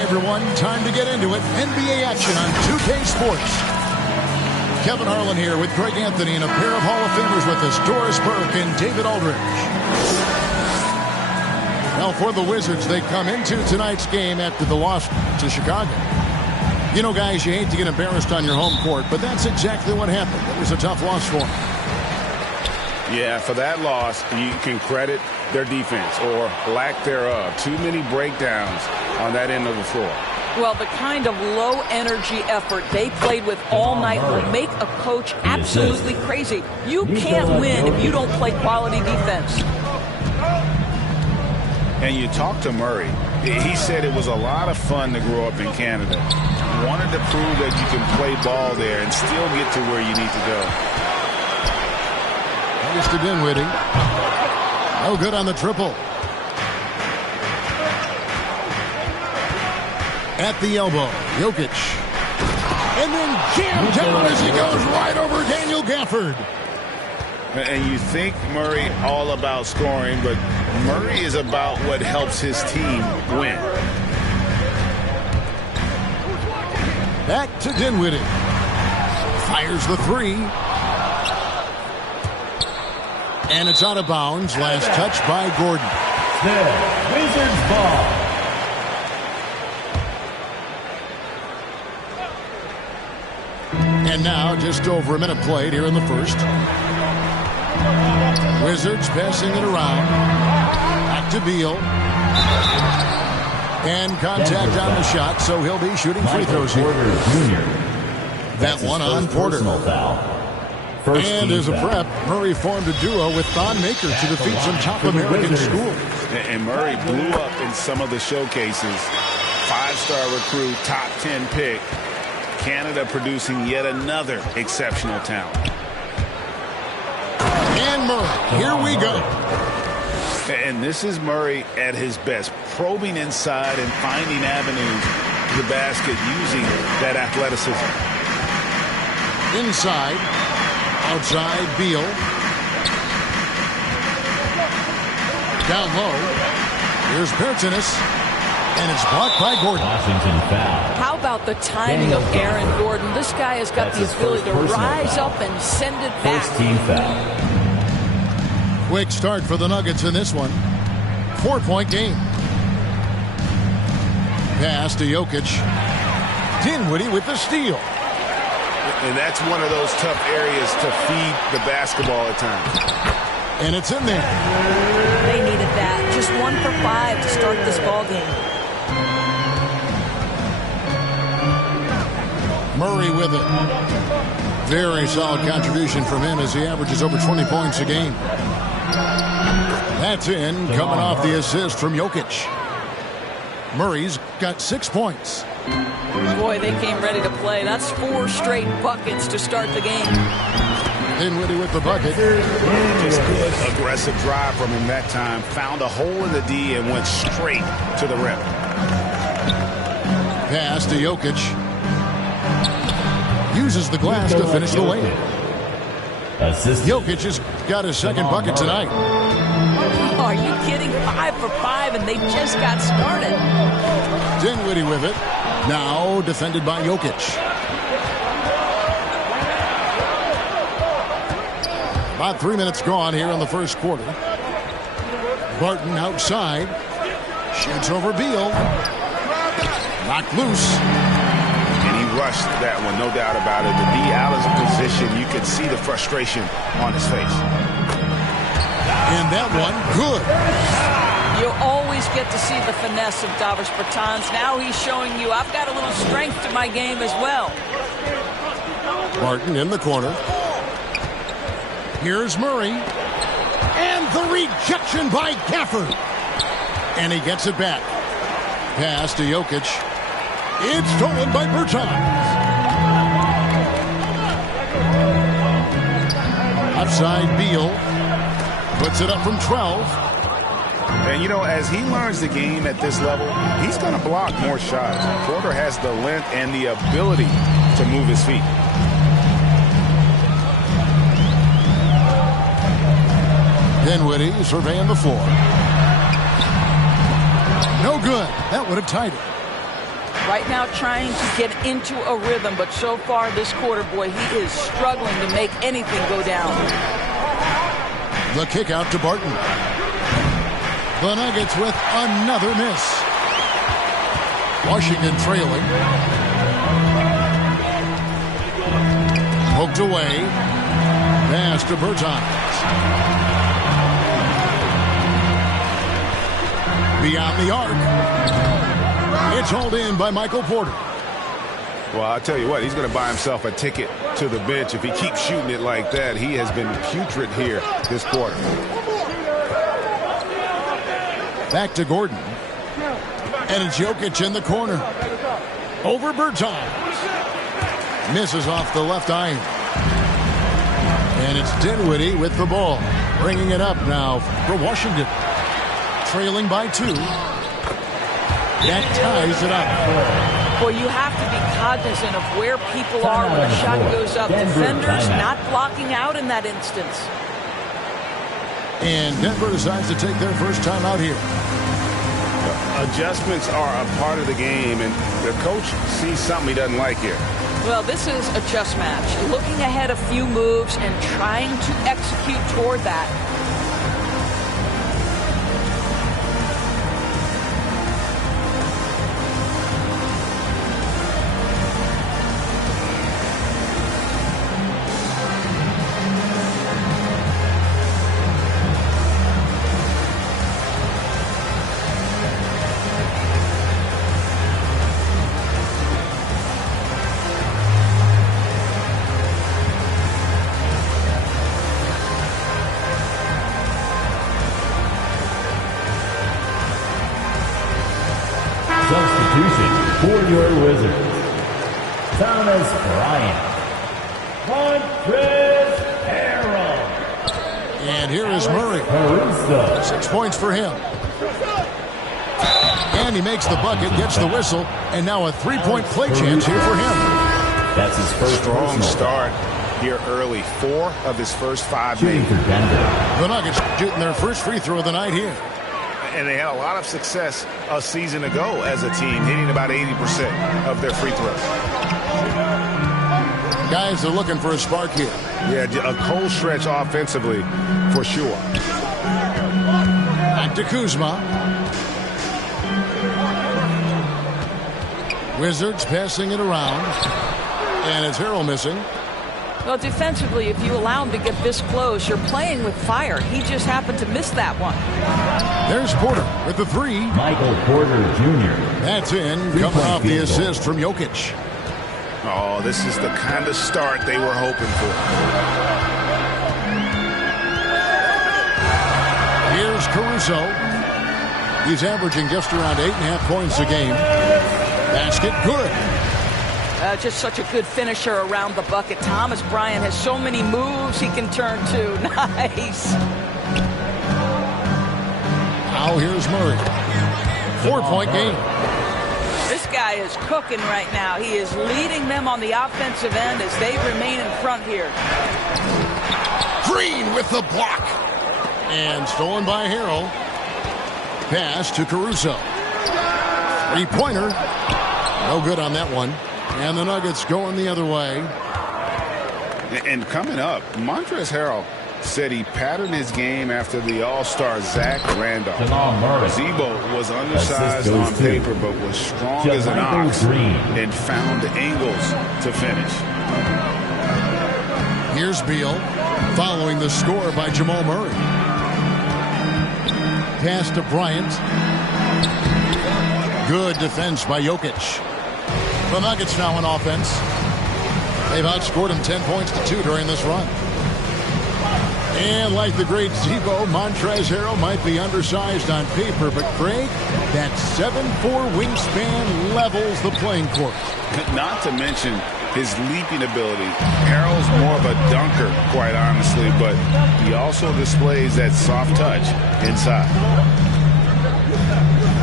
Hi, everyone. Time to get into it. NBA action on 2K Sports. Kevin Harlan here with Greg Anthony and a pair of Hall of Famers with us, Doris Burke and David Aldridge. Now, for the Wizards, they come into tonight's game after the loss to Chicago. You know, guys, you hate to get embarrassed on your home court, but that's exactly what happened. It was a tough loss for them. Yeah, for that loss, you can credit their defense or lack thereof. Too many breakdowns on that end of the floor. Well, the kind of low-energy effort they played with all night will make a coach absolutely crazy. You can't win if you don't play quality defense. And you talk to Murray. He said it was a lot of fun to grow up in Canada. Wanted to prove that you can play ball there and still get to where you need to go. Here's to Dinwiddie. No good on the triple. At the elbow, Jokic. And then jammed down as he goes right over Daniel Gafford. And you think Murray all about scoring, but Murray is about what helps his team win. Back to Dinwiddie. Fires the three. And it's out of bounds. Last touch by Gordon. Wizards ball. And now just over a minute played here in the first. Wizards passing it around. Back to Beal. And contact on the shot, so he'll be shooting free throws here. That one on Porter. And as a prep, Murray formed a duo with Thon Maker to defeat some top American schools. And Murray blew up in some of the showcases. Five-star recruit, top 10 pick. Canada producing yet another exceptional talent. And Murray, here we go. And this is Murray at his best, probing inside and finding avenues to the basket using that athleticism. Inside, outside Beal. Down low, here's Pertinis, and it's blocked by Gordon. Washington foul. How about the timing of Aaron Gordon? This guy has got the ability to rise up and send it back. First team foul. Quick start for the Nuggets in this one. 4-point game. Pass to Jokic. Dinwiddie with the steal. And that's one of those tough areas to feed the basketball at times. And it's in there. They needed that. Just 1 for 5 to start this ball game. Murray with it. Very solid contribution from him as he averages over 20 points a game. That's in, coming off the assist from Jokic. Murray's got 6 points. Boy, they came ready to play. That's 4 straight buckets to start the game. Dinwiddie with the bucket. Just good, aggressive drive from him that time. Found a hole in the D and went straight to the rim. Pass to Jokic. Uses the glass to finish the layup. Jokic has got his second bucket tonight. Oh, are you kidding? 5 for 5, and they just got started. Dinwiddie with it. Now defended by Jokic. About 3 minutes gone here in the first quarter. Barton outside. Shoots over Beal. Knocked loose. And he rushed that one, no doubt about it. To be out of position, you could see the frustration on his face. And that one, good. You always get to see the finesse of Davis Bertans. Now he's showing you, I've got a little strength to my game as well. Barton in the corner. Here's Murray. And the rejection by Gafford. And he gets it back. Pass to Jokic. It's stolen by Bertans. Outside Beal. Puts it up from 12. And, you know, as he learns the game at this level, he's going to block more shots. Porter has the length and the ability to move his feet. Dinwiddie surveying the floor. No good. That would have tied it. Right now trying to get into a rhythm, but so far this quarter, boy, he is struggling to make anything go down. The kick out to Barton. The Nuggets with another miss. Washington trailing. Poked away. Pass to Bertans. Beyond the arc. It's hauled in by Michael Porter. Well, I'll tell you what, he's going to buy himself a ticket to the bench if he keeps shooting it like that. He has been putrid here this quarter. Back to Gordon. And it's Jokic in the corner. Over Bertans. Misses off the left iron. And it's Dinwiddie with the ball. Bringing it up now for Washington. Trailing by 2. That ties it up. Boy, you have to be cognizant of where people are when a shot goes up. Defenders not blocking out in that instance. And Denver decides to take their first time out here. Adjustments are a part of the game, and the coach sees something he doesn't like here. Well, this is a chess match. Looking ahead a few moves and trying to execute toward that. Substitution for your Wizards. Thomas Bryant. Montrezl Harrell. And here is Murray. Caruso. 6 points for him. And he makes the bucket, gets the whistle, and now a 3-point play chance here for him. That's his first Strong start here early. 4 of his first 5 shooting made. for Denver. The Nuggets shooting their first free throw of the night here. And they had a lot of success a season ago as a team, hitting about 80% of their free throws. Guys are looking for a spark here. Yeah, a cold stretch offensively for sure. Back to Kuzma. Wizards passing it around. And it's Harrell missing. Well, defensively, if you allow him to get this close, you're playing with fire. He just happened to miss that one. There's Porter with the 3. Michael Porter Jr. That's in, coming off the assist from Jokic. Oh, this is the kind of start they were hoping for. Here's Caruso. He's averaging just around 8.5 points a game. Basket good. Just such a good finisher around the bucket. Thomas Bryant has so many moves he can turn to. Nice. Now here's Murray. 4-point game. This guy is cooking right now. He is leading them on the offensive end as they remain in front here. Green with the block. And stolen by Harrell. Pass to Caruso. 3-pointer. No good on that one. And the Nuggets going the other way. And coming up, Montrezl Harrell said he patterned his game after the All-Star Zach Randolph. Zebo was undersized on paper but was strong as an ox and found angles to finish. Here's Beal following the score by Jamal Murray. Pass to Bryant. Good defense by Jokic. The Nuggets now on offense. They've outscored him 10 points to 2 during this run. And like the great Zebo, Montrezl Harrell might be undersized on paper, but Craig, that 7'4" wingspan levels the playing court. Not to mention his leaping ability. Harrell's more of a dunker, quite honestly, but he also displays that soft touch inside.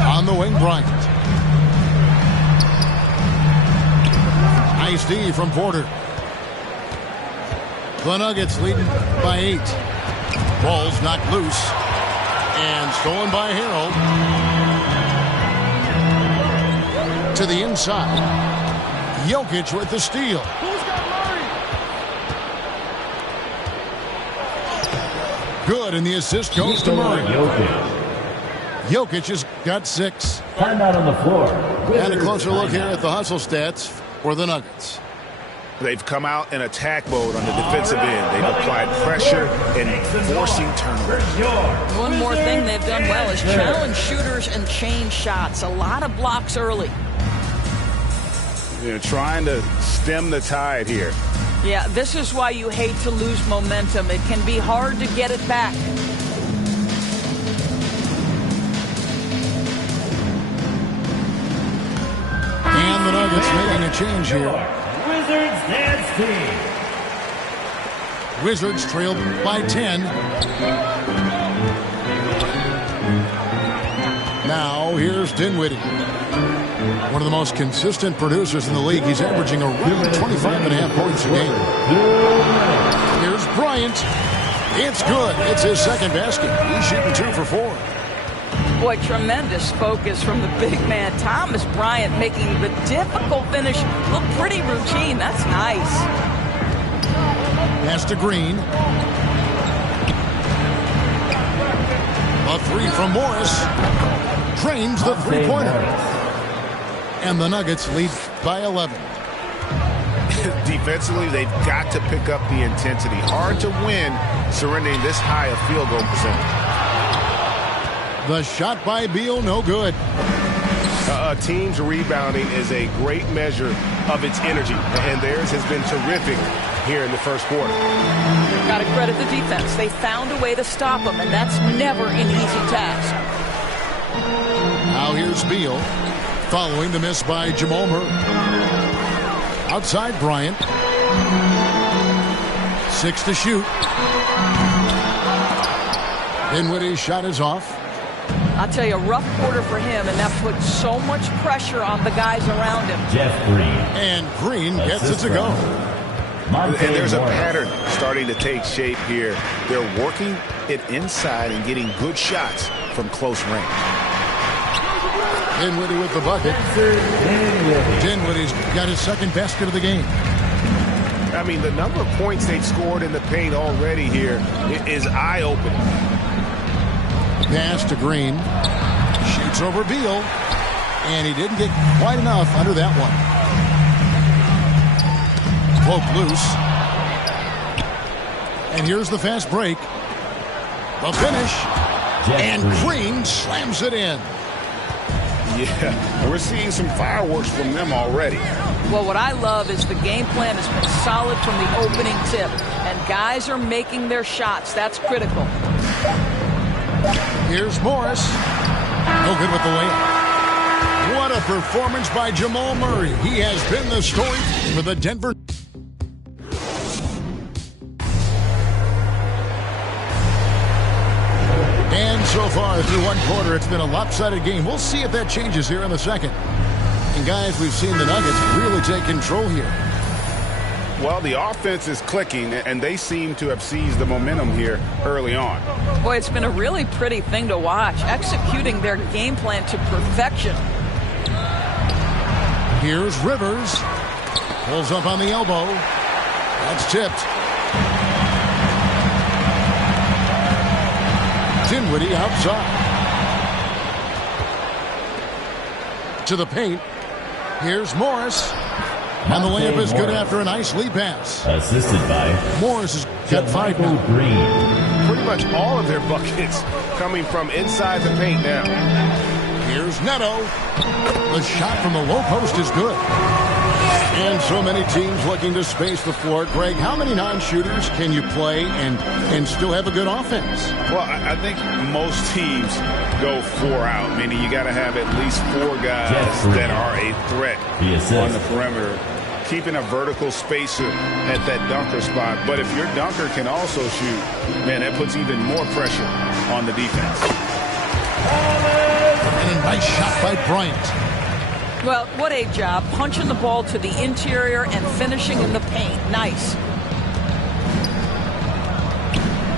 On the wing, Bryant. Nice D from Porter. The Nuggets leading by 8. Ball's knocked loose. And stolen by Harrell. To the inside. Jokic with the steal. Good, and the assist goes to Murray. Jokic has got 6. Timeout on the floor. And a closer look here at the hustle stats for the Nuggets. They've come out in attack mode on the defensive end. They've applied pressure and forcing turnovers. One more thing they've done well is challenge shooters and change shots. A lot of blocks early. They're trying to stem the tide here. Yeah, this is why you hate to lose momentum. It can be hard to get it back. And the Nuggets making a change here. Wizards dance team. Wizards trailed by 10. Now here's Dinwiddie. One of the most consistent producers in the league. He's averaging around 25.5 points a game. Here's Bryant. It's good. It's his second basket. He's shooting 2 for 4. Boy, tremendous focus from the big man. Thomas Bryant making the difficult finish look pretty routine. That's nice. Pass to Green. A 3 from Morris. Drains the three-pointer. And the Nuggets lead by 11. Defensively, they've got to pick up the intensity. Hard to win surrendering this high a field goal percentage. The shot by Beal, no good. A team's rebounding is a great measure of its energy, and theirs has been terrific here in the first quarter. Got to credit the defense. They found a way to stop them, and that's never an easy task. Now here's Beal, following the miss by Jamal Murray. Outside Bryant. 6 to shoot. Dinwiddie's shot is off. I'll tell you, a rough quarter for him, and that puts so much pressure on the guys around him. Jeff Green. And Green gets it to go. And there's a pattern starting to take shape here. They're working it inside and getting good shots from close range. Dinwiddie with the bucket. Dinwiddie's got his second basket of the game. I mean, the number of points they've scored in the paint already here is eye-opening. Pass to Green. Shoots over Beal. And he didn't get quite enough under that one. Poke loose. And here's the fast break. The finish. And Green slams it in. Yeah, we're seeing some fireworks from them already. Well, what I love is the game plan has been solid from the opening tip. And guys are making their shots. That's critical. Here's Morris. No good with the layup. What a performance by Jamal Murray. He has been the story for the Denver. And so far through one quarter, it's been a lopsided game. We'll see if that changes here in the second. And guys, we've seen the Nuggets really take control here. Well, the offense is clicking, and they seem to have seized the momentum here early on. Boy, it's been a really pretty thing to watch, executing their game plan to perfection. Here's Rivers. Pulls up on the elbow. That's tipped. Dinwiddie outside. To the paint. Here's Morris. And the layup is good after a nice lead pass. Assisted by Morris has got 5 now. Green. Pretty much all of their buckets coming from inside the paint now. Here's Neto. The shot from the low post is good. And so many teams looking to space the floor. Greg, how many non-shooters can you play and still have a good offense? Well, I think most teams go 4 out, meaning you got to have at least 4 guys that are a threat on the perimeter, keeping a vertical spacer at that dunker spot. But if your dunker can also shoot, man, that puts even more pressure on the defense. And a nice shot by Bryant. Well, what a job. Punching the ball to the interior and finishing in the paint. Nice.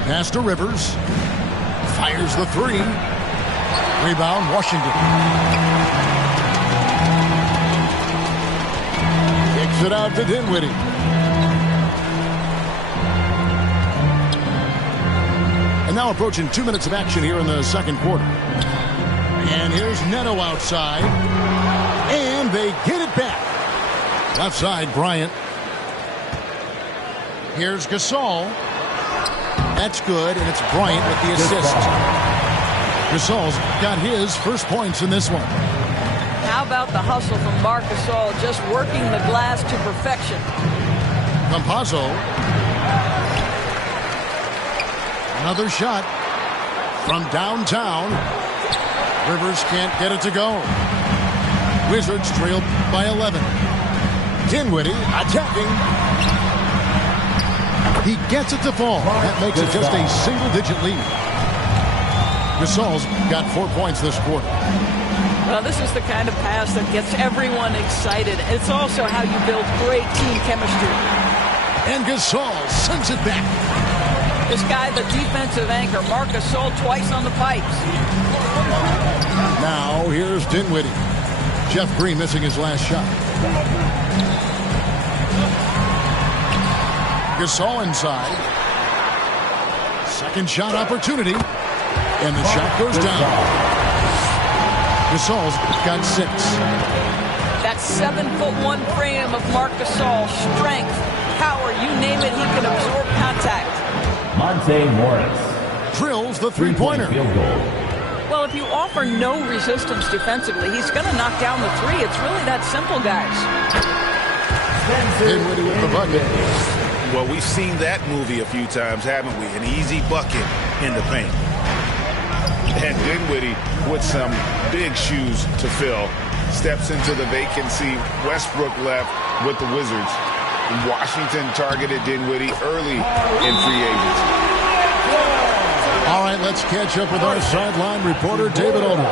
Pass to Rivers. Fires the 3. Rebound, Washington. Kicks it out to Dinwiddie. And now approaching 2 minutes of action here in the second quarter. And here's Neto outside. And they get it back. Left side, Bryant. Here's Gasol. That's good, and it's Bryant with the assist. Gasol's got his first points in this one. How about the hustle from Marc Gasol, just working the glass to perfection. Campazzo. Another shot from downtown. Rivers can't get it to go. Wizards trailed by 11. Dinwiddie attacking. He gets it to fall. That makes it just a single-digit lead. Gasol's got 4 points this quarter. Well, this is the kind of pass that gets everyone excited. It's also how you build great team chemistry. And Gasol sends it back. This guy, the defensive anchor, Marc Gasol, twice on the pipes. Now, here's Dinwiddie. Jeff Green missing his last shot. Gasol inside. Second shot opportunity. And the shot goes down. Gasol's got 6. That 7'1" frame of Marc Gasol, strength, power, you name it, he can absorb contact. Monte Morris Drills the three-pointer. Field goal. Well, if you offer no resistance defensively, he's going to knock down the three. It's really that simple, guys. Dinwiddie with the bucket. Well, we've seen that movie a few times, haven't we? An easy bucket in the paint. And Dinwiddie, with some big shoes to fill, steps into the vacancy Westbrook left with the Wizards. Washington targeted Dinwiddie early in free agency. All right, let's catch up with our sideline reporter, David Aldridge.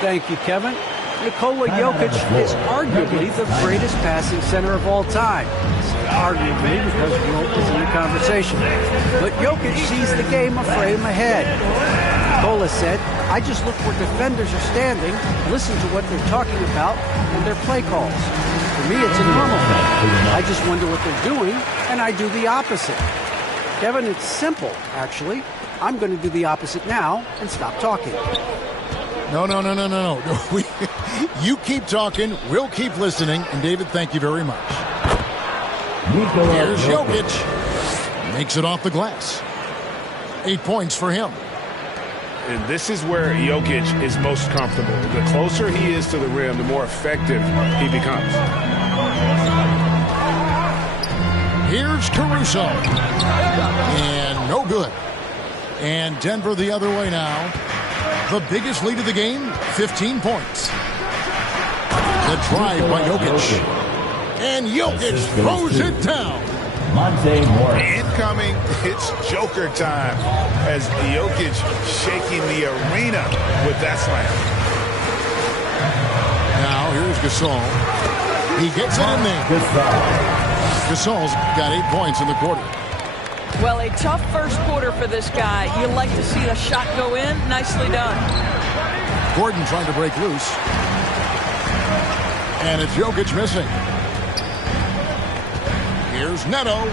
Thank you, Kevin. Nikola Jokic is arguably the greatest passing center of all time. Arguably, because Wilt is in the conversation. But Jokic sees the game a frame ahead. Nikola said, I just look where defenders are standing, listen to what they're talking about, and their play calls. For me, it's a normal thing. I just wonder what they're doing, and I do the opposite. Kevin, it's simple, actually. I'm going to do the opposite now and stop talking. No. You keep talking, we'll keep listening, and David, thank you very much. Here's Jokic. Makes it off the glass. 8 points for him. And this is where Jokic is most comfortable. The closer he is to the rim, the more effective he becomes. Here's Caruso. And no good. And Denver the other way now. The biggest lead of the game, 15 points. The drive by Jokic. And Jokic throws it down. Monte Morris. Incoming, it's Joker time as Jokic shaking the arena with that slam. Now here's Gasol. He gets it in there. Gasol's got 8 points in the quarter. Well, a tough first quarter for this guy. You like to see the shot go in. Nicely done. Gordon trying to break loose. And it's Jokic missing. Here's Neto.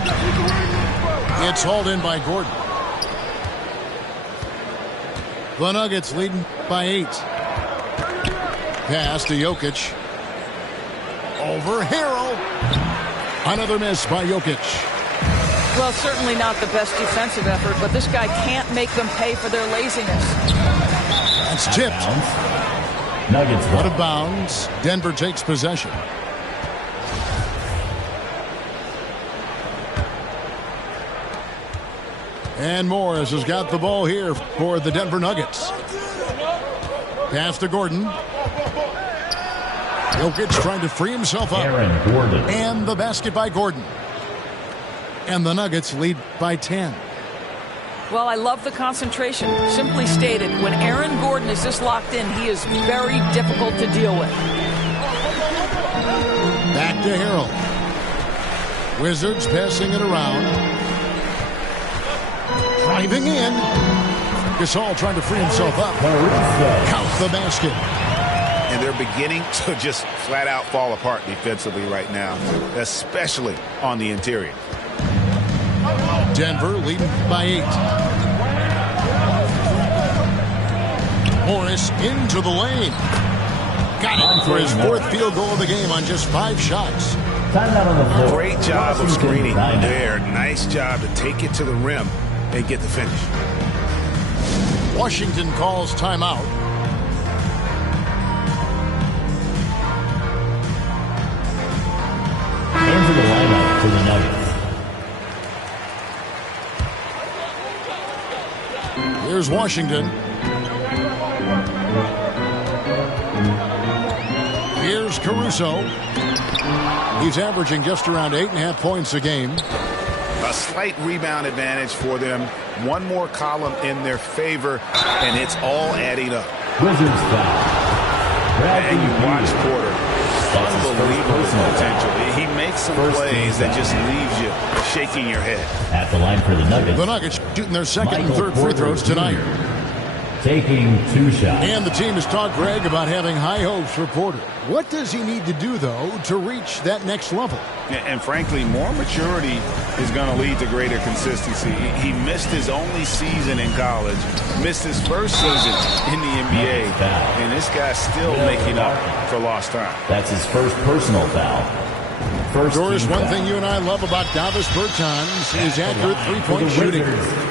It's hauled in by Gordon. The Nuggets leading by 8. Pass to Jokic. Over Harrell. Another miss by Jokic. Well, certainly not the best defensive effort, but this guy can't make them pay for their laziness. That's tipped. Nuggets out of bounds. Denver takes possession. And Morris has got the ball here for the Denver Nuggets. Pass to Gordon. Jokic trying to free himself up. Aaron Gordon. And the basket by Gordon. And the Nuggets lead by 10. Well, I love the concentration. Simply stated, when Aaron Gordon is this locked in, he is very difficult to deal with. Back to Harrell. Wizards passing it around. Driving in. Gasol trying to free himself up. Count the basket. and they're beginning to just flat out fall apart defensively right now, especially on the interior. Denver leading by 8. Morris into the lane. Got it for his 4th field goal of the game on just 5 shots. Timeout on the floor. Great job of screening there. Nice job to take it to the rim and get the finish. Washington calls timeout. Into the lineup for the Nuggets. Here's Washington. Here's Caruso. He's averaging just around 8.5 points a game. A slight rebound advantage for them. One more column in their favor, and it's all adding up. Wizards foul. And you watch Porter. Unbelievable potential. He makes some plays that just leaves you shaking your head. At the line for the Nuggets. The Nuggets shooting their second and third free throws tonight. Taking 2 shots. And the team has talked, Greg, about having high hopes for Porter. What does he need to do, though, to reach that next level? And frankly, more maturity is going to lead to greater consistency. He missed his only season in college, missed his first season in the NBA, and this guy's still making up for lost time. That's his first personal foul. Doris, one thing you and I love about Davis Bertans is accurate three-point shooting.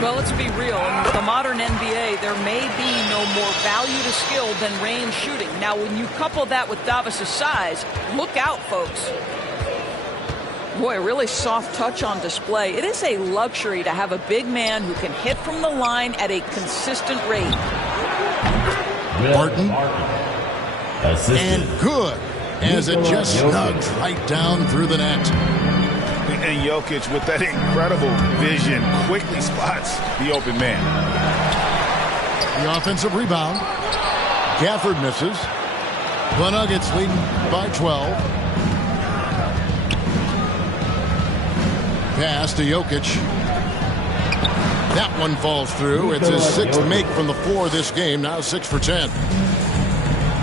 Well, let's be real. In the modern NBA, there may be no more value to skill than range shooting. Now, when you couple that with Davis's size, look out, folks. Boy, a really soft touch on display. It is a luxury to have a big man who can hit from the line at a consistent rate. Martin. Assisted. And good. As it just snugs right down through the net. And Jokic, with that incredible vision, quickly spots the open man. The offensive rebound. Gafford misses. The Nuggets leading by 12. Pass to Jokic. That one falls through. It's his 6th make from the floor this game. Now 6 for 10.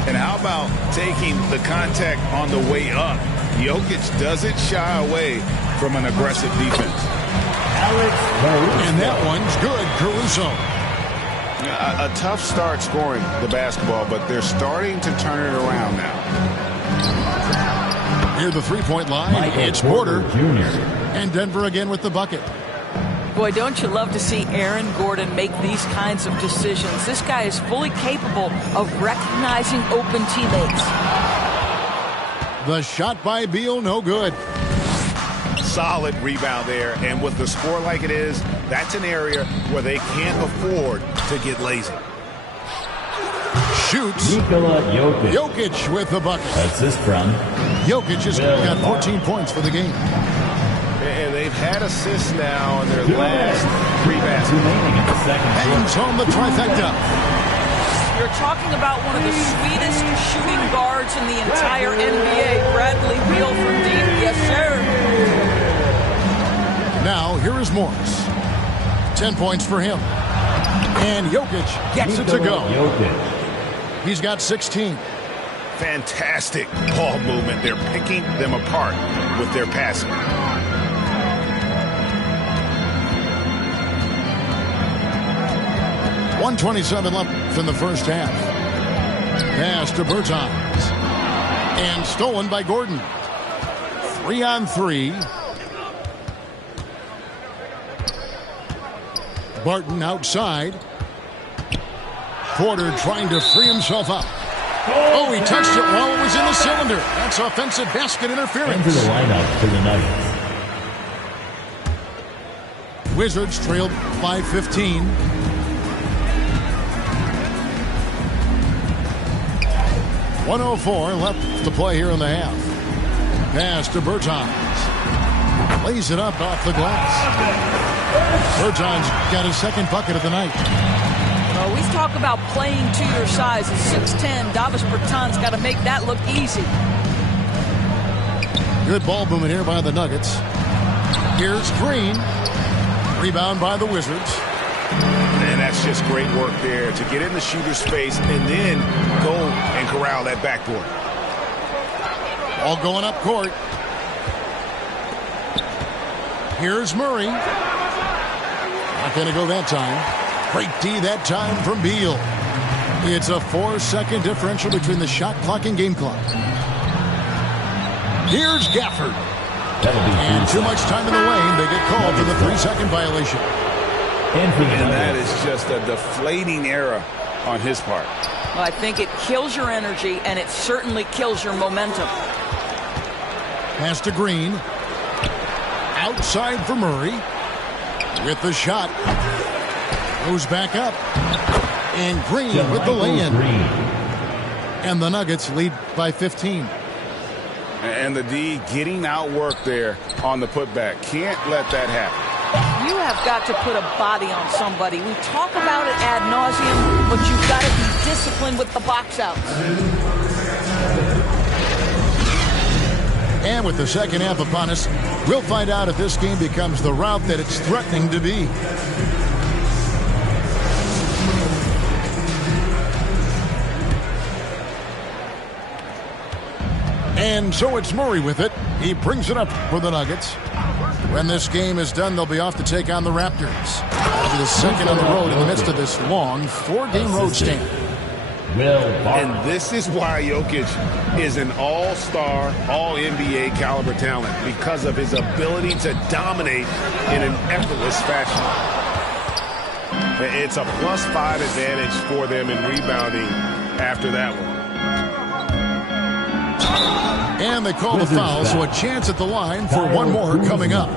And how about taking the contact on the way up? Jokic doesn't shy away from an aggressive defense. And that one's good. Caruso. A tough start scoring the basketball, but they're starting to turn it around now. Near the three-point line, it's Porter. Jr. And Denver again with the bucket. Boy, don't you love to see Aaron Gordon make these kinds of decisions. This guy is fully capable of recognizing open teammates. The shot by Beal, no good. Solid rebound there, and with the score like it is, that's an area where they can't afford to get lazy. Shoots. Nikola Jokic. Jokic with the bucket. Assist from Jokic has got 14 points for the game. And they've had assists now in their last 3 baskets. remaining in the second quarter. Hangs on the trifecta. You're talking about one of the sweetest shooting guards in the entire NBA, Bradley Beal from deep. Yes, sir. Now, here is Morris. 10 points for him. And Jokic gets it to go. Jokic. He's got 16. Fantastic ball movement. They're picking them apart with their passing. .127 left in the first half. Pass to Bertans. And stolen by Gordon. 3-on-3. Barton outside. Porter trying to free himself up. Oh, he touched it while it was in the cylinder. That's offensive basket interference. Into the lineup for the Nuggets. Wizards trailed by 15. .104 left to play here in the half. Pass to Bertans. Lays it up off the glass. Bertans got his second bucket of the night. Well, we talk about playing to your size. At 6'10", Davis Bertans got to make that look easy. Good ball movement here by the Nuggets. Here's Green. Rebound by the Wizards. And that's just great work there to get in the shooter's face and then go and corral that backboard. All going up court. Here's Murray. Not going to go that time. Great D that time from Beal. It's a 4-second differential between the shot clock and game clock. Here's Gafford. And too much time in the lane. They get called for the 3-second violation. And that is just a deflating error on his part. Well, I think it kills your energy, and it certainly kills your momentum. Pass to Green. Outside for Murray. With the shot. Goes back up. And Green with the lay-in. And the Nuggets lead by 15. And the D getting outworked there on the putback. Can't let that happen. You have got to put a body on somebody. We talk about it ad nauseum, but you've got to be disciplined with the box outs. And with the second half upon us, we'll find out if this game becomes the rout that it's threatening to be. And so it's Murray with it. He brings it up for the Nuggets. When this game is done, they'll be off to take on the Raptors. That'll be the second on the road in the midst of this long 4-game road stand. And this is why Jokic is an all-star, all-NBA caliber talent, because of his ability to dominate in an effortless fashion. It's a +5 advantage for them in rebounding after that one. And they call the foul, so a chance at the line for one more coming up.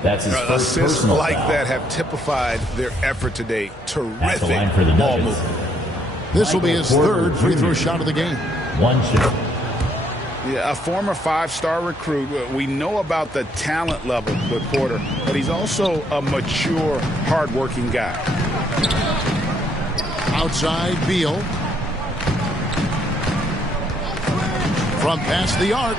That's his first assists personal like foul. that have typified their effort today. At the Terrific line for the ball Nuggets. movement. This will be his Porter third free throw Jr. shot of the game. One shot. Yeah, a former 5-star recruit. We know about the talent level with Porter, but he's also a mature, hard-working guy. Outside, Beal. From past the arc.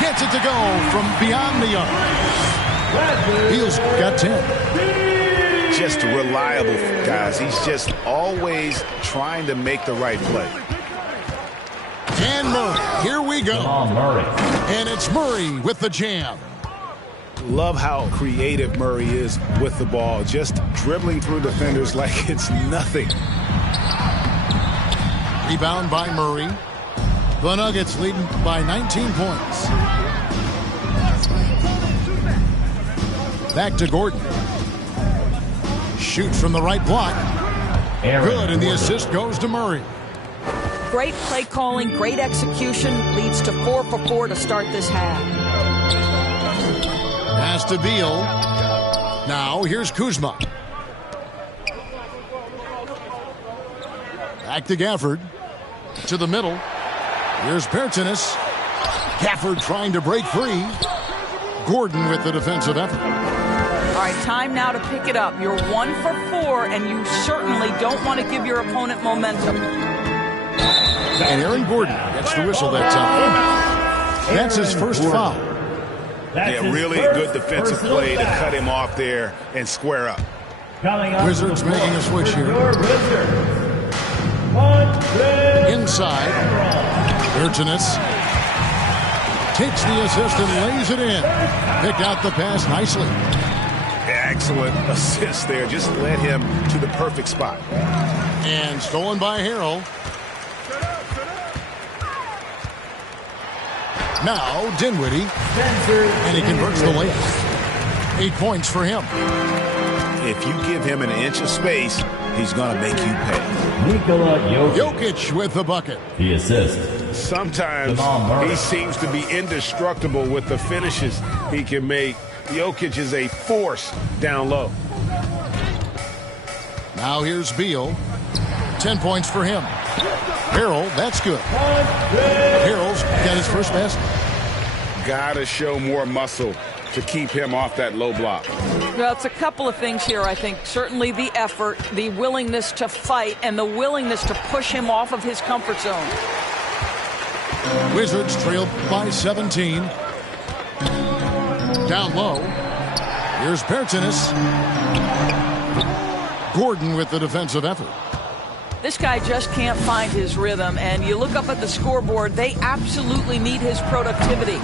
Gets it to go from beyond the arc. Beal's got 10. Just reliable, guys. He's just always trying to make the right play. And Murray, here we go. Murray. And it's Murray with the jam. Love how creative Murray is with the ball, just dribbling through defenders like it's nothing. Rebound by Murray. The Nuggets leading by 19 points. Back to Gordon. Shoots from the right block. Good, and the assist goes to Murray. Great play calling, great execution, leads to 4 for 4 to start this half. Pass to Beal. Now here's Kuzma. Back to Gafford. To the middle. Here's Bertans. Gafford trying to break free. Gordon with the defensive effort. All right, time now to pick it up. You're 1 for 4, and you certainly don't want to give your opponent momentum. And Aaron Gordon gets the whistle that time. That's his first foul. Yeah, really good defensive play to cut him off there and square up. Wizards making a switch here. Inside. Bertans takes the assist and lays it in. Picked out the pass nicely. Excellent assist there. Just led him to the perfect spot. And stolen by Harrell. Now Dinwiddie. And he converts the layup. 8 points for him. If you give him an inch of space, he's going to make you pay. Nikola Jokic. Jokic with the bucket. The assist. Sometimes he seems to be indestructible with the finishes he can make. Jokic is a force down low. Now here's Beal. 10 points for him. Harrell, that's good. Harrell's got his first basket. Gotta show more muscle to keep him off that low block. Well, it's a couple of things here, I think. Certainly the effort, the willingness to fight, and the willingness to push him off of his comfort zone. Wizards trail by 17. Down low. Here's Bertans. Gordon with the defensive effort. This guy just can't find his rhythm, and you look up at the scoreboard, they absolutely need his productivity.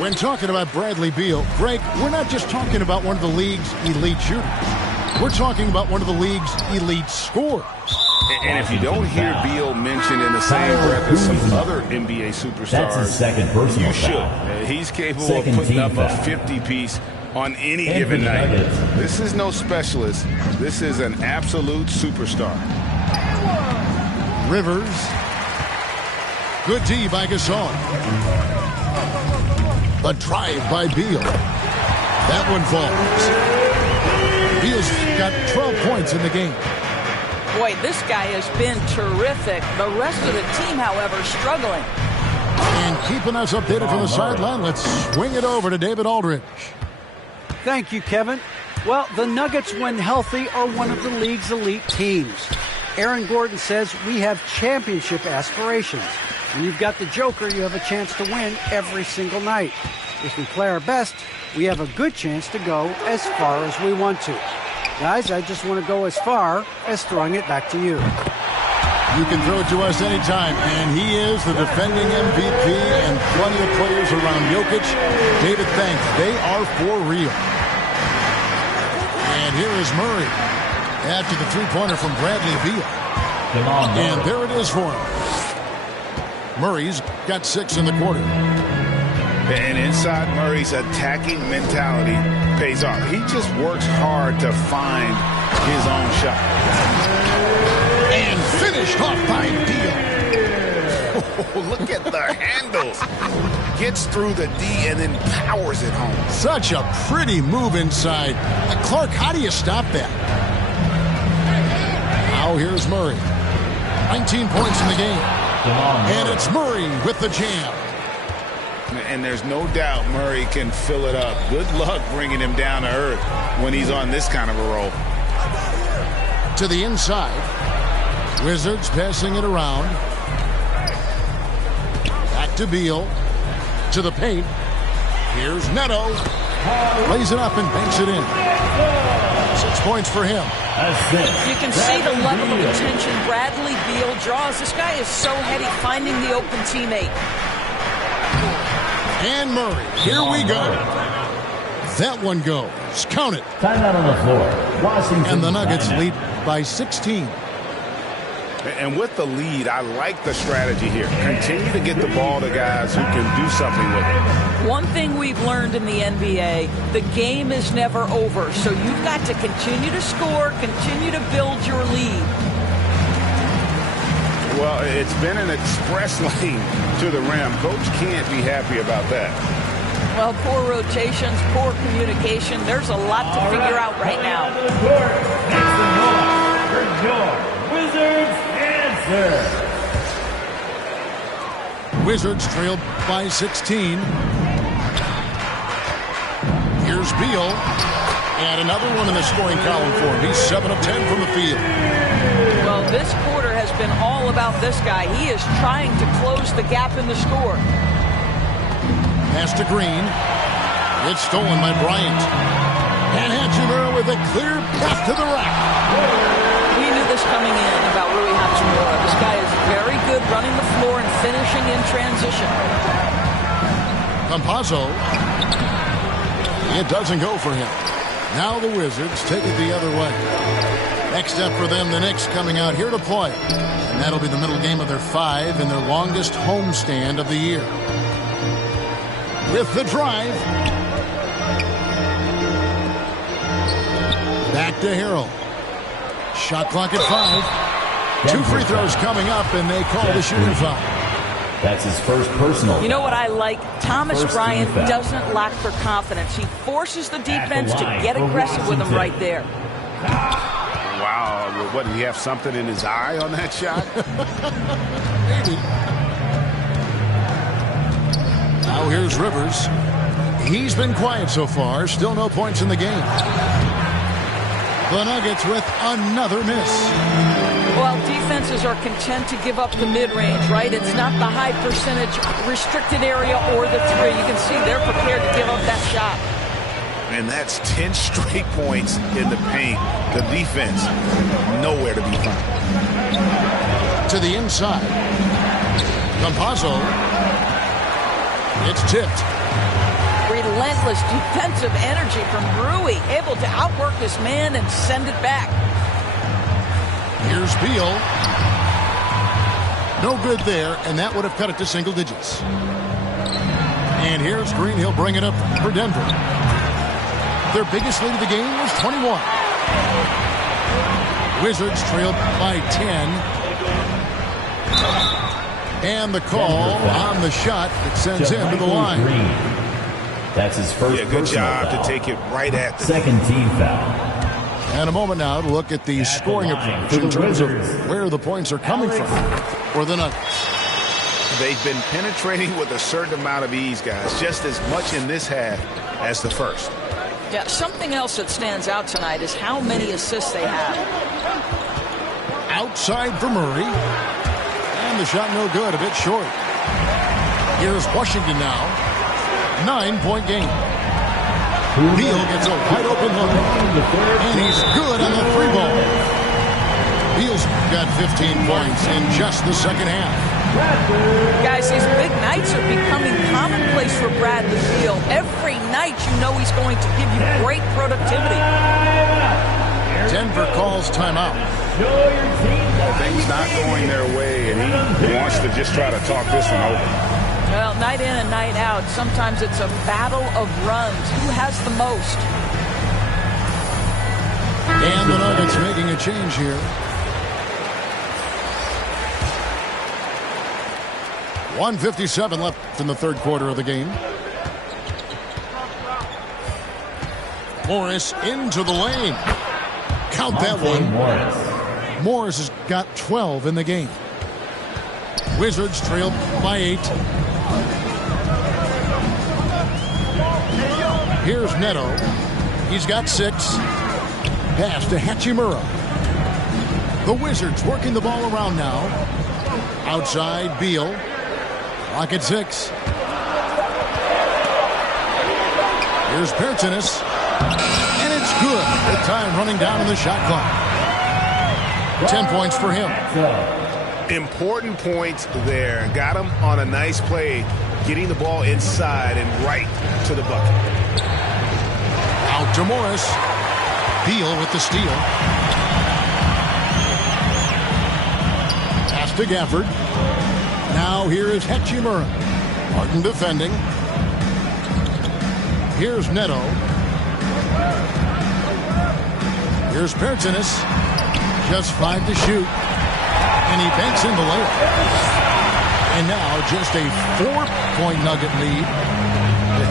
When talking about Bradley Beal, Greg, we're not just talking about one of the league's elite shooters. We're talking about one of the league's elite scorers. And if you don't hear Beal mentioned in the same breath as some other NBA superstars, that's his second personal you should. foul. He's capable Second of putting up foul. a 50-piece on any given night. This is no specialist. This is an absolute superstar. Rivers. Good D by Gasol. A drive by Beal. That one falls. Beal's got 12 points in the game. Boy, this guy has been terrific. The rest of the team, however, struggling. And keeping us updated from the sideline, let's swing it over to David Aldridge. Thank you, Kevin. Well, the Nuggets, when healthy, are one of the league's elite teams. Aaron Gordon says we have championship aspirations. When you've got the Joker, you have a chance to win every single night. If we play our best, we have a good chance to go as far as we want to. Guys, I just want to go as far as throwing it back to you. You can throw it to us anytime, and he is the defending MVP and plenty of players around Jokic. David, thanks. They are for real. And here is Murray after the three-pointer from Bradley Beal. And there it is for him. Murray's got 6 in the quarter. And inside Murray's attacking mentality pays off. He just works hard to find his own shot. And finished off by Beal. Oh, look at the handles. Gets through the D and then powers it home. Such a pretty move inside. Clark, how do you stop that? Now here's Murray. 19 points in the game. And it's Murray with the jam. And there's no doubt Murray can fill it up. Good luck bringing him down to earth when he's on this kind of a roll. To the inside. Wizards passing it around. Back to Beal. To the paint. Here's Neto. Lays it up and banks it in. 6 points for him. You can see the level of attention Bradley Beal draws. This guy is so heady finding the open teammate. And Murray. Here we go. That one goes. Count it. Timeout on the floor. Washington. And the Nuggets lead by 16. And with the lead, I like the strategy here. Continue to get the ball to guys who can do something with it. One thing we've learned in the NBA, the game is never over. So you've got to continue to score, continue to build your lead. Well, it's been an express lane to the rim. Coach can't be happy about that. Well, poor rotations, poor communication. There's a lot to figure out right now. Wizards answer. Wizards trailed by 16. Here's Beal. And another one in the scoring column for him. He's 7 of 10 from the field. Well, this quarter has been all about this guy. He is trying to close the gap in the score. Pass to Green. It's stolen by Bryant. And Hachimura with a clear path to the rack. We knew this coming in about Rui Hachimura. This guy is very good running the floor and finishing in transition. Campazzo. It doesn't go for him. Now the Wizards take it the other way. Next step for them, the Knicks coming out here to play. And that'll be the middle game of their 5 and their longest homestand of the year. With the drive. Back to Harrell. Shot clock at 5. 2 free throws coming up, and they call the shooting foul. That's his first personal. You know what I like? Thomas Bryant doesn't lack for confidence. He forces the defense to get aggressive with him right there. Wow. What, did he have something in his eye on that shot? Maybe. Now here's Rivers. He's been quiet so far. Still no points in the game. The Nuggets with another miss. Well, defenses are content to give up the mid-range, right? It's not the high percentage restricted area or the 3. You can see they're prepared to give up that shot. And that's 10 straight points in the paint. The defense, nowhere to be found. To the inside. Campazzo. It's tipped. Relentless defensive energy from Rui, able to outwork his man and send it back. Here's Beal. No good there, and that would have cut it to single digits. And here's Green. He'll bring it up for Denver. Their biggest lead of the game was 21. Wizards trailed by 10. And the call on the shot that sends him to the line. That's his first good job foul. to take it right at the second team foul. And a moment now to look at the scoring approach in terms of where the points are coming from for the Nuggets. They've been penetrating with a certain amount of ease, guys, just as much in this half as the first. Yeah, something else that stands out tonight is how many assists they have. Outside for Murray. And the shot no good, a bit short. Here's Washington now. 9-point game. Beal gets a wide open look. And he's good on the three ball. Beal's got 15 points in just the second half. Guys, these big nights are becoming commonplace for Bradley Beal. Every night you know he's going to give you great productivity. Denver calls timeout. Things not going their way, and he wants to just try to talk this one over. Well, night in and night out, sometimes it's a battle of runs. Who has the most? And the Nuggets making a change here. 1:57 left in the third quarter of the game. Morris into the lane. Count that one. Morris has got 12 in the game. Wizards trail by 8. Here's Neto. He's got 6. Pass to Hachimura. The Wizards working the ball around now. Outside, Beal. Clock at 6. Here's Pertinis. And it's good. With time running down in the shot clock. 10 points for him. Important points there. Got him on a nice play, getting the ball inside and right to the bucket. Out to Morris. Beal with the steal. Pass to Gafford. Now here is Hachimura. Martin defending. Here's Neto. Here's Pertinis. Just 5 to shoot. And he banks in the layup. And now just a 4-point Nugget lead.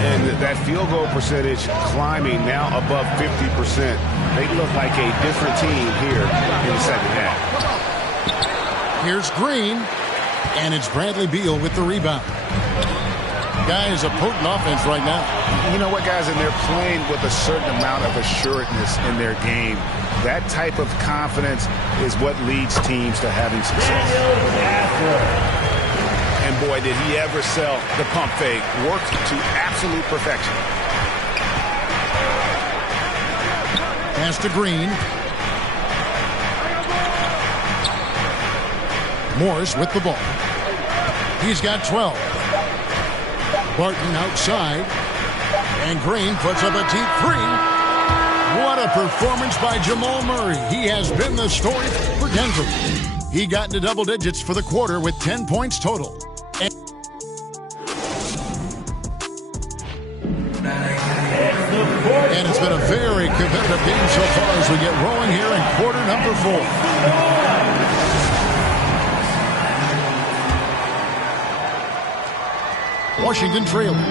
And that field goal percentage climbing now above 50%. They look like a different team here in the second half. Here's Green. And it's Bradley Beal with the rebound. Guys, a potent offense right now. You know what, guys? And they're playing with a certain amount of assuredness in their game. That type of confidence is what leads teams to having success. And boy, did he ever sell the pump fake. Worked to absolute perfection. Pass to Green. Morris with the ball. He's got 12. Barton outside. And Green puts up a deep 3. What a performance by Jamal Murray. He has been the story for Denver. He got into double digits for the quarter with 10 points total. And it's been a very competitive game so far as we get rolling here in quarter number 4. Washington trailing.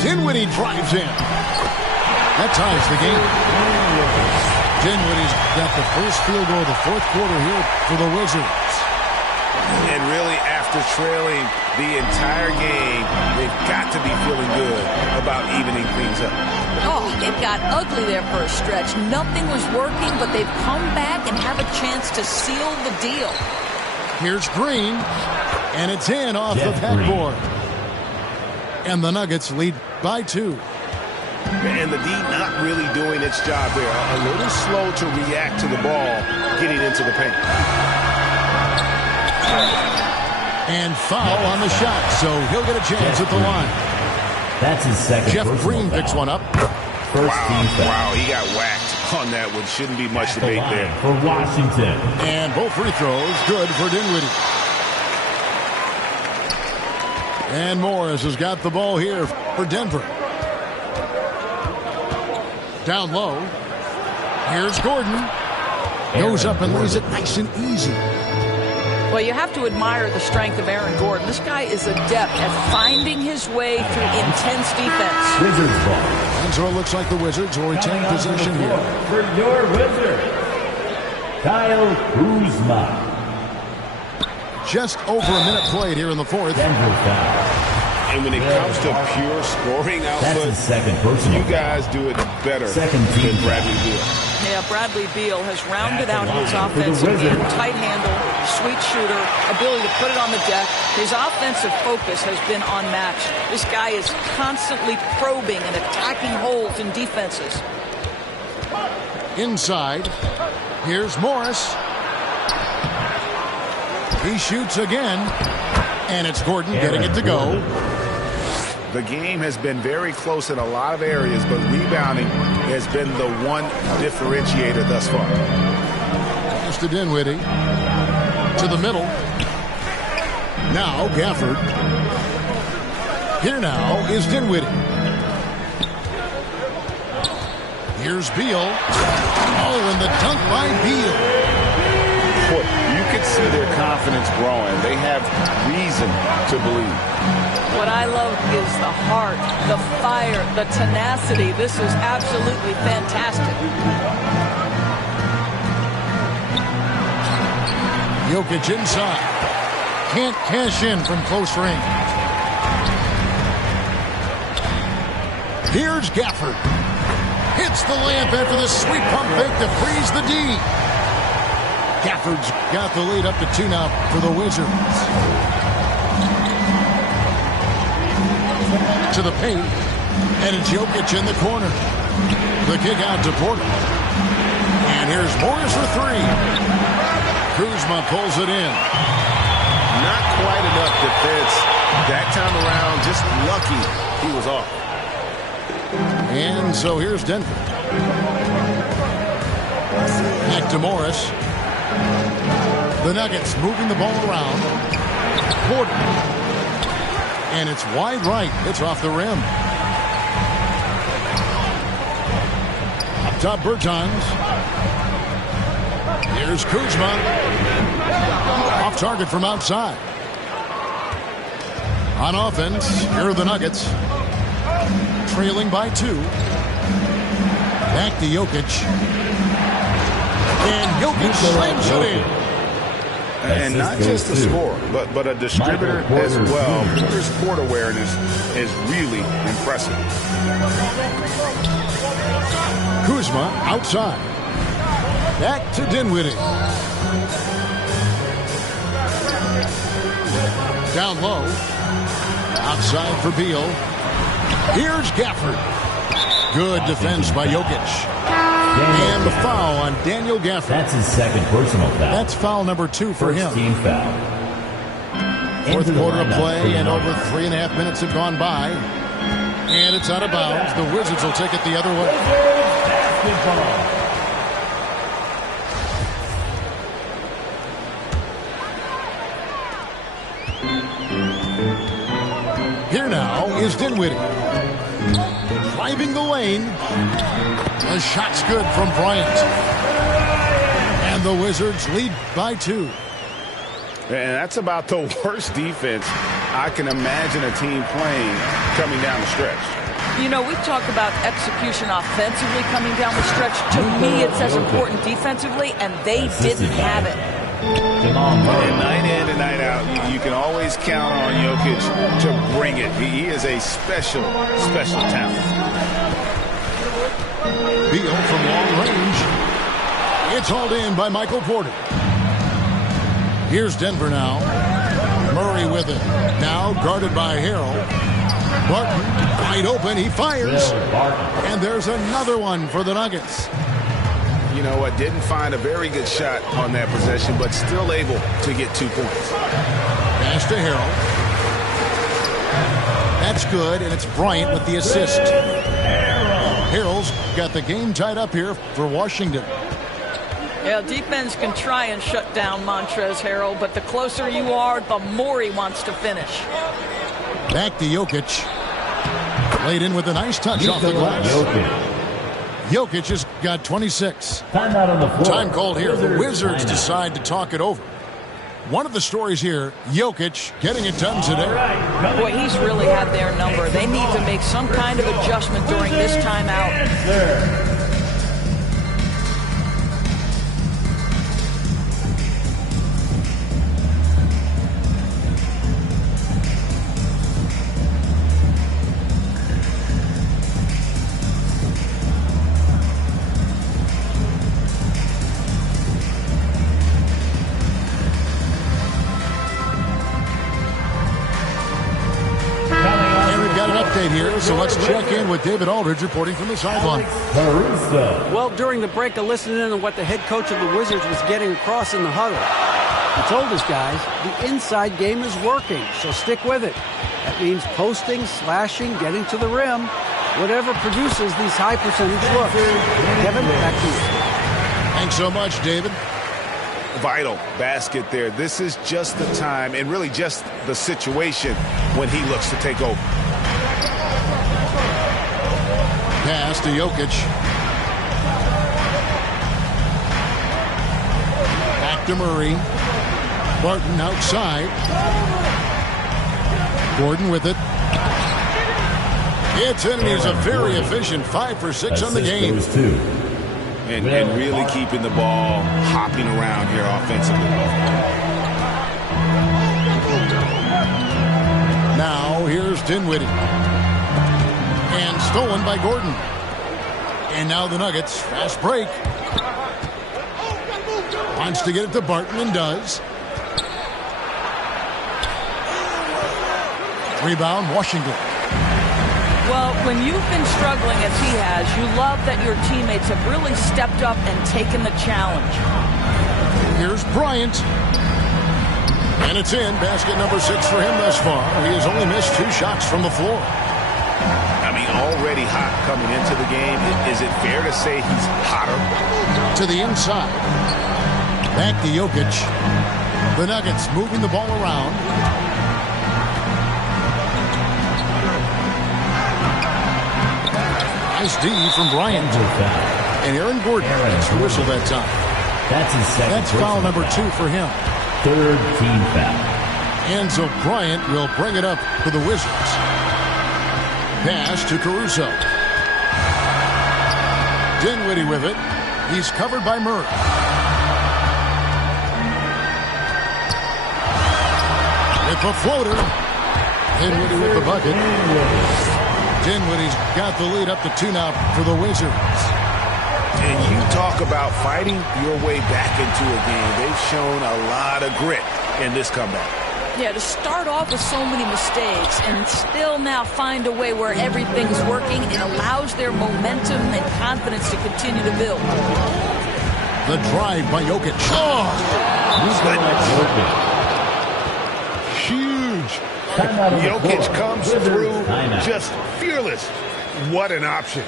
Dinwiddie drives in. That ties the game. Dinwiddie's got the first field goal of the fourth quarter here for the Wizards. And really, after trailing the entire game, they've got to be feeling good about evening things up. Oh, it got ugly there for a stretch. Nothing was working, but they've come back and have a chance to seal the deal. Here's Green, and it's in off the backboard. And the Nuggets lead by 2. And the D not really doing its job there. A little slow to react to the ball getting into the paint. And foul on the shot, so he'll get a chance at the line. That's his second. Jeff Green picks one up. Wow, he got whacked on that one. Shouldn't be much debate there. For Washington. And both free throws good for Dinwiddie. And Morris has got the ball here for Denver. Down low. Here's Gordon. Goes up and lays it nice and easy. Well, you have to admire the strength of Aaron Gordon. This guy is adept at finding his way through intense defense. Wizards ball. And so it looks like the Wizards will retain possession here. For your Wizards, Kyle Kuzma. Just over a minute played here in the fourth. Denver foul. And when it comes to pure scoring output, that's his second personal. You guys do it better than Bradley Beal. Yeah, Bradley Beal has rounded out his offensive game. Tight handle, sweet shooter, ability to put it on the deck. His offensive focus has been unmatched. This guy is constantly probing and attacking holes in defenses. Inside, here's Morris. He shoots again, and it's Gordon getting it to go. The game has been very close in a lot of areas, but rebounding has been the one differentiator thus far. Pass to Dinwiddie. To the middle. Now Gafford. Here now is Dinwiddie. Here's Beal. Oh, and the dunk by Beal. You can see their confidence growing. They have reason to believe. What I love is the heart, the fire, the tenacity. This is absolutely fantastic. Jokic inside. Can't cash in from close range. Here's Gafford. Hits the layup after the sweet pump fake to freeze the D. Gafford's got the lead up to 2 now for the Wizards. To the paint, and it's Jokic in the corner. The kick out to Porter. And here's Morris for 3. Kuzma pulls it in. Not quite enough defense that time around. Just lucky he was off. And so here's Denver. Back to Morris. The Nuggets moving the ball around. Porter. And it's wide right. It's off the rim. Up top, Bertans. Here's Kuzma. Off target from outside. On offense, here are the Nuggets. Trailing by 2. Back to Jokic. And Jokic slams it in. And not just a scorer, but a distributor as well. Porter's court awareness is really impressive. Kuzma outside. Back to Dinwiddie. Down low. Outside for Beal. Here's Gafford. Good defense by Jokic. And the foul on Daniel Gafford. That's his second personal foul. That's foul number 2 for him. First team foul. Fourth quarter of play, and over 3.5 minutes have gone by. And it's out of bounds. The Wizards will take it the other way. Here now is Dinwiddie. Driving the lane. The shot's good from Bryant. And the Wizards lead by 2. And that's about the worst defense I can imagine a team playing coming down the stretch. You know, we've talked about execution offensively coming down the stretch. To me, it's as important defensively, and they didn't have it. And night in and night out, you can always count on Jokic to bring it. He is a special, special talent. Beal from long range. It's hauled in by Michael Porter. Here's Denver now. Murray with it. Now guarded by Harrell. Barton, wide open, he fires. And there's another one for the Nuggets. You know what, didn't find a very good shot on that possession, but still able to get 2 points. Pass to Harrell. That's good, and it's Bryant with the assist. Harrell's got the game tied up here for Washington. Yeah, defense can try and shut down Montrezl Harrell, but the closer you are, the more he wants to finish. Back to Jokic. Laid in with a nice touch off the glass. Jokic has got 26. Timeout on the floor. Time called here. The Wizards decide to talk it over. One of the stories here, Jokic getting it done today. Boy, he's really had their number. They need to make some kind of adjustment during this timeout. Here, so let's check in with David Aldridge reporting from the sideline. Well, during the break, I listened in on what the head coach of the Wizards was getting across in the huddle. He told his guys the inside game is working, so stick with it. That means posting, slashing, getting to the rim, whatever produces these high percentage looks. Kevin, back to you. Thanks so much, David. Vital basket there. This is just the time and really just the situation when he looks to take over. Pass to Jokic. Back to Murray. Barton outside. Gordon with it. It's in, and he's a very efficient 5 for 6 on the game. And really keeping the ball hopping around here offensively. Now here's Dinwiddie. And stolen by Gordon. And now the Nuggets, fast break. Wants to get it to Barton and does. Rebound, Washington. Well, when you've been struggling as he has, you love that your teammates have really stepped up and taken the challenge. Here's Bryant. And it's in. Basket number 6 for him thus far. He has only missed 2 shots from the floor. Already hot coming into the game. Is it fair to say he's hotter? To the inside. Back to Jokic. The Nuggets moving the ball around. Nice D from Bryant. And Aaron Gordon gets the whistle that time. That's his second. That's foul number 2 for him. 3rd team foul. And so Bryant will bring it up for the Wizards. Pass to Caruso. Dinwiddie with it. He's covered by Murray. With the floater. Dinwiddie with the bucket. Dinwiddie's got the lead up to 2 now for the Wizards. And you talk about fighting your way back into a game. They've shown a lot of grit in this comeback. Yeah, to start off with so many mistakes and still now find a way where everything's working, it allows their momentum and confidence to continue to build. The drive by Jokic. Oh! Huge. Jokic comes through just fearless. What an option.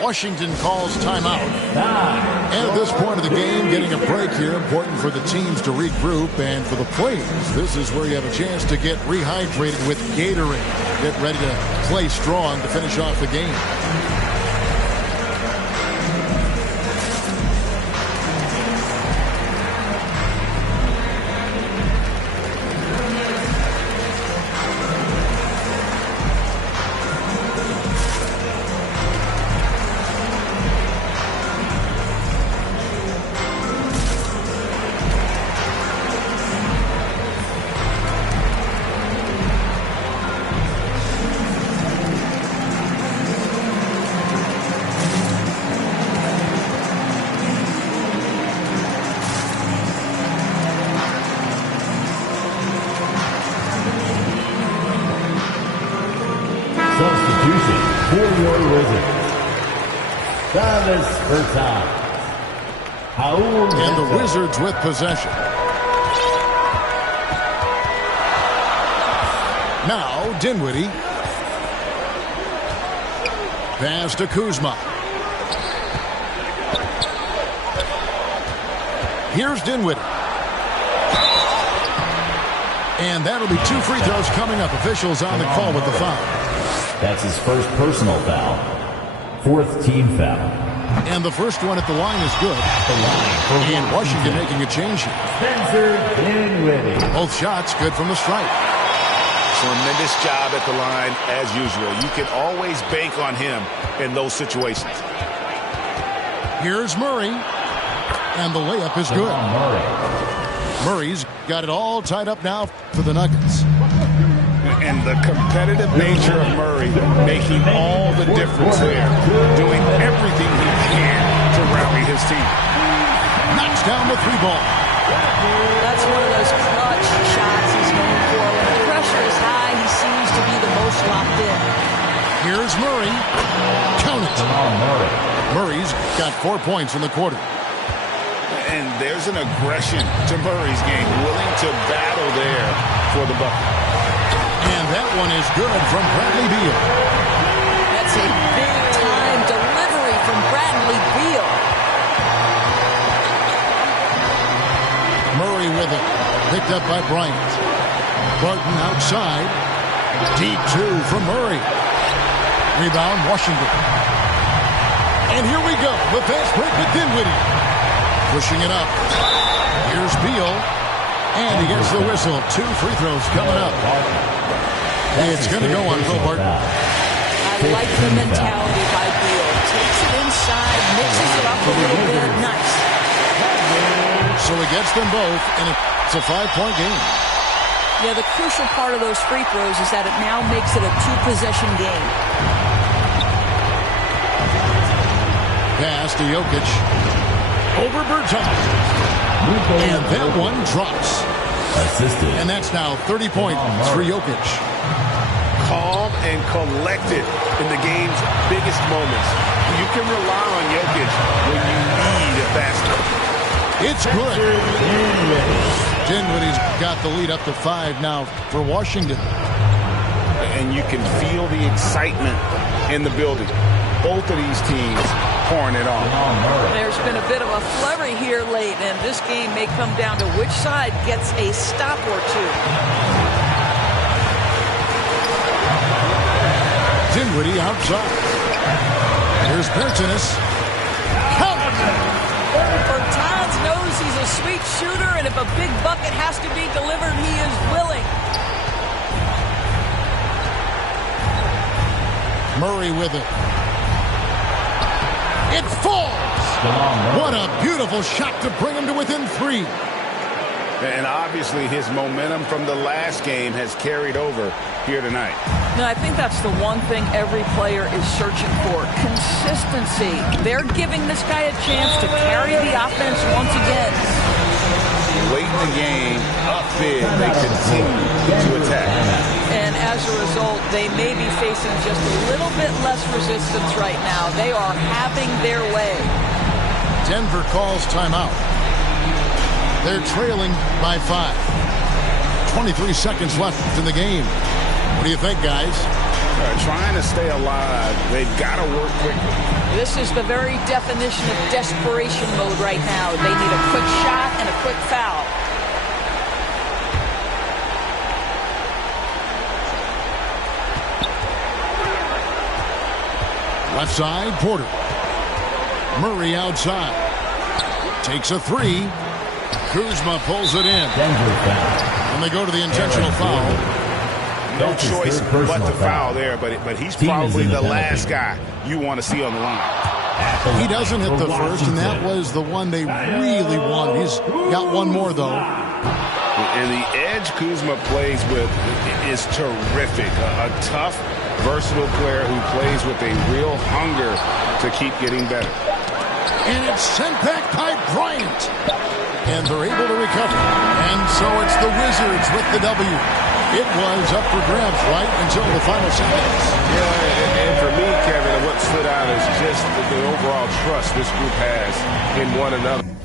Washington calls timeout. And at this point of the game, getting a break here, important for the teams to regroup, and for the players, this is where you have a chance to get rehydrated with Gatorade. Get ready to play strong to finish off the game. Travis Bertans. And the Wizards with possession. Now Dinwiddie. Pass to Kuzma. Here's Dinwiddie. And that'll be 2 free throws coming up. Officials on the call with the foul. That's his first personal foul. 4th team foul. And the first one at the line is good. And Washington making a change here. Spencer Dinwiddie. Both shots good from the stripe. Tremendous job at the line as usual. You can always bank on him in those situations. Here's Murray. And the layup is good. Murray's got it all tied up now for the Nuggets. And the competitive nature of Murray making all the difference there. Doing everything he can to rally his team. Knocks down the 3-ball. That's one of those clutch shots he's known for. When the pressure is high, he seems to be the most locked in. Here's Murray. Count it. Murray's got 4 points in the quarter. And there's an aggression to Murray's game, willing to battle there for the bucket. And that one is good from Bradley Beal. That's a big-time delivery from Bradley Beal. Murray with it. Picked up by Bryant. Barton outside. Deep 2 from Murray. Rebound, Washington. And here we go. The fast break with Dinwiddie. Pushing it up. Here's Beal. And he gets the whistle. 2 free throws coming up. It's going to go on Will Barton. I like the mentality by Beal. Takes it inside, mixes it up a little bit. Nice. So he gets them both, and it's a 5-point game. Yeah, the crucial part of those free throws is that it now makes it a 2-possession game. Pass to Jokic. Over Bertans. And that one drops. Assisted. And that's now 30 points for Jokic. Calm and collected in the game's biggest moments. You can rely on Jokic when you need a basket. It's good. Dinwiddie's got the lead up to 5 now for Washington. And you can feel the excitement in the building. Both of these teams pouring it on. There's been a bit of a flurry here late, and this game may come down to which side gets a stop or 2. Dinwiddie outside. Here's Bertans. Bertans knows he's a sweet shooter, and if a big bucket has to be delivered, he is willing. Murray with it. It falls. What a beautiful shot to bring him to within 3. And obviously his momentum from the last game has carried over here tonight. No, I think that's the one thing every player is searching for. Consistency. They're giving this guy a chance to carry the offense once again. Late in the game, up big, they continue to attack. And as a result, they may be facing just a little bit less resistance right now. They are having their way. Denver calls timeout. They're trailing by 5. 23 seconds left in the game. What do you think, guys? Trying to stay alive. They've got to work quickly. This is the very definition of desperation mode right now. They need a quick shot and a quick foul. Left side, Porter. Murray outside. Takes a 3. Kuzma pulls it in. And they go to the intentional foul. No choice but to foul there, but he's probably the last guy you want to see on the line. He doesn't hit the first, and that was the one they really wanted. He's got one more, though. And the edge Kuzma plays with is terrific. A tough, versatile player who plays with a real hunger to keep getting better. And it's sent back by Bryant. And they're able to recover. And so it's the Wizards with the W. It was up for grabs right until the final seconds. Yeah, and for me, Kevin, what stood out is just the overall trust this group has in one another.